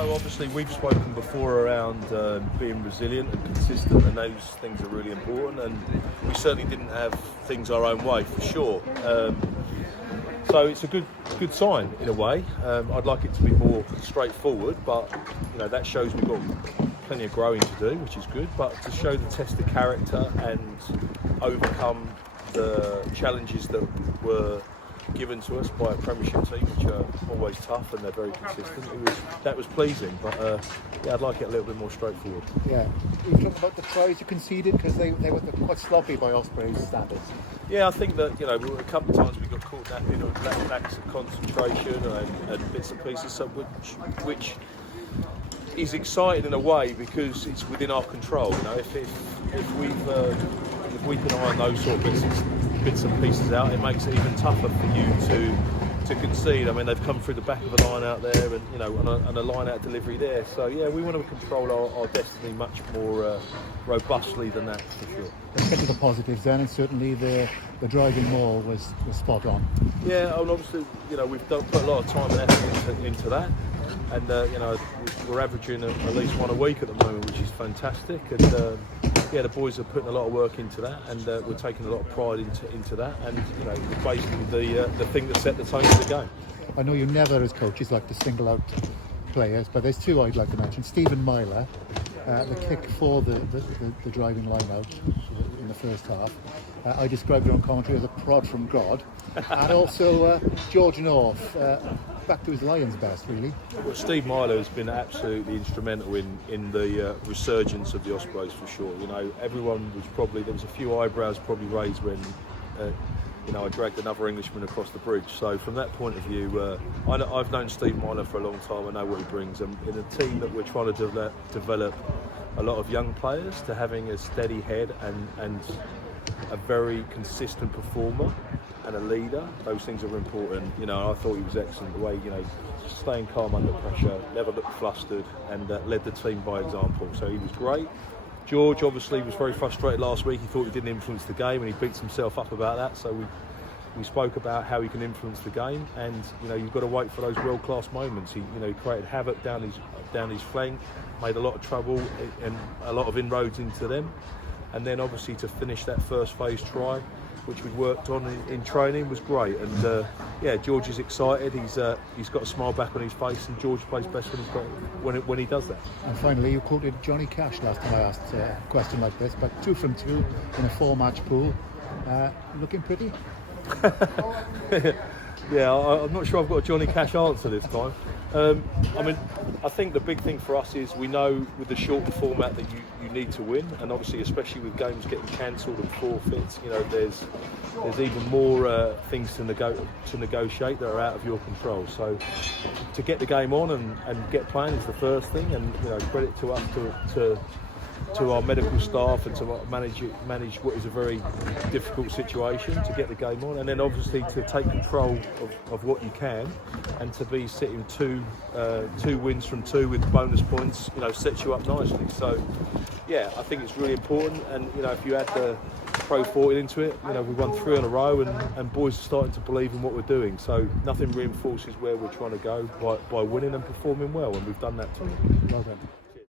No, obviously we've spoken before around being resilient and consistent, and those things are really important, and we certainly didn't have things our own way, for sure. So it's a good sign in a way. I'd like it to be more straightforward, but that shows we've got plenty of growing to do, which is good. But to show the test of character and overcome the challenges that were given to us by a Premiership team, which are always tough and they're very consistent, that was pleasing. But I'd like it a little bit more straightforward. Yeah, you talk about the tries you conceded because they were quite sloppy by Ospreys standards. Yeah, I think that a couple of times we got caught napping or lacks of concentration and bits and pieces, so which is exciting in a way because it's within our control. If we can iron those sort of bits and pieces out, it makes it even tougher for you to concede. I mean, they've come through the back of a line out there, and a line out delivery there. So yeah, we want to control our destiny much more robustly than that, for sure. Let's get to the positives then, and certainly the driving maul was spot on. Yeah, and obviously we've put a lot of time and effort into that, and we're averaging at least one a week at the moment, which is fantastic. And the boys are putting a lot of work into that, and we're taking a lot of pride into that, and basically the thing that set the tone for the game. I know you never, as coaches, like to single out players, but there's two I'd like to mention. Stephen Myler, the kick for the driving line out in the first half. I described it on commentary as a prod from God. And also George North, back to his Lions best, really. Well, Steve Myler has been absolutely instrumental in the resurgence of the Ospreys, for sure. Everyone was there was a few eyebrows probably raised when I dragged another Englishman across the bridge. So from that point of view, I've known Steve Myler for a long time. I know what he brings, and in a team that we're trying to develop a lot of young players, to having a steady head and a very consistent performer and a leader, those things are important. I thought he was excellent, the way staying calm under pressure, never looked flustered, and led the team by example. So he was great. George obviously was very frustrated last week. He thought he didn't influence the game, and he beats himself up about that. So we spoke about how he can influence the game, and you've got to wait for those world-class moments. He created havoc down his flank, made a lot of trouble and a lot of inroads into them, and then obviously to finish that first phase try, which we worked on in training, was great. And George is excited. He's got a smile back on his face, and George plays best when he does that. And finally, you quoted Johnny Cash last time I asked a question like this, but 2 from 2 in a 4-match pool, looking pretty. Yeah, I'm not sure I've got a Johnny Cash answer this time. I think the big thing for us is we know with the shorter format that you need to win, and obviously especially with games getting cancelled and forfeits, there's even more things to negotiate that are out of your control. So to get the game on and get playing is the first thing, and credit to us to our medical staff and to manage what is a very difficult situation to get the game on, and then obviously to take control of what you can, and to be sitting two wins from 2 with bonus points sets you up nicely. So yeah, I think it's really important, and if you add the Pro 40 into it, we won 3 in a row, and boys are starting to believe in what we're doing. So nothing reinforces where we're trying to go by winning and performing well, and we've done that too. Well done.